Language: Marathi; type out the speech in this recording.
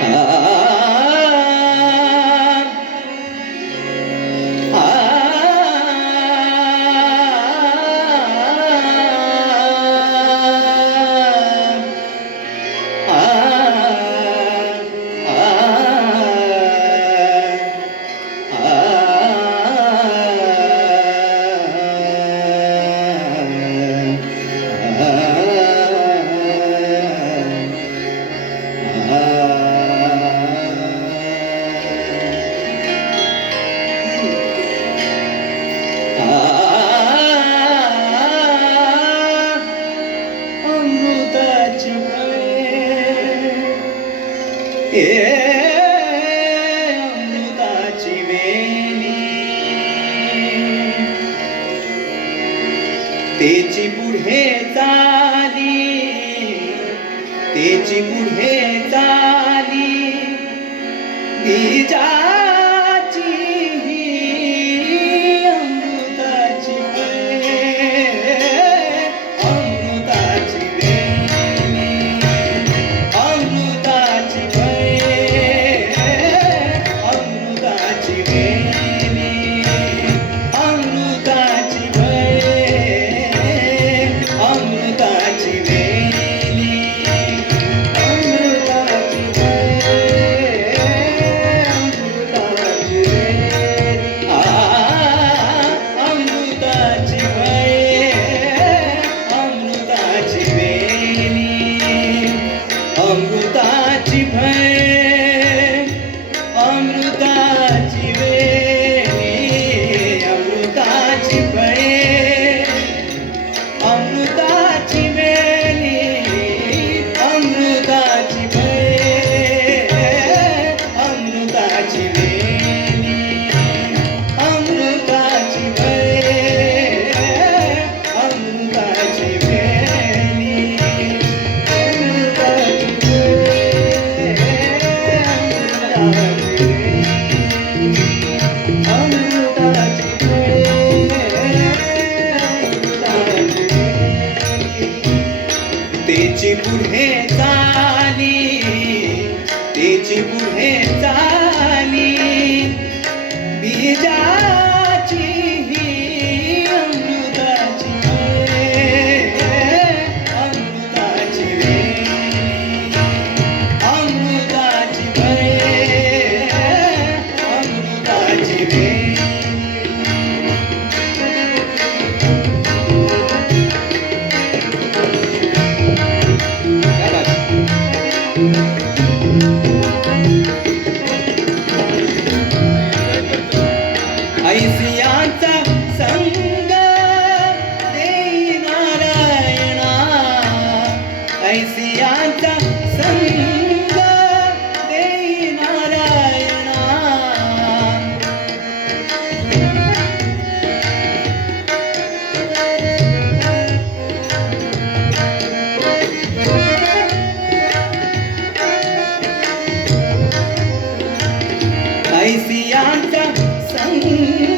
啊 yeah. ऐसियांचा संग देई नारायणा ऐसियांचा संग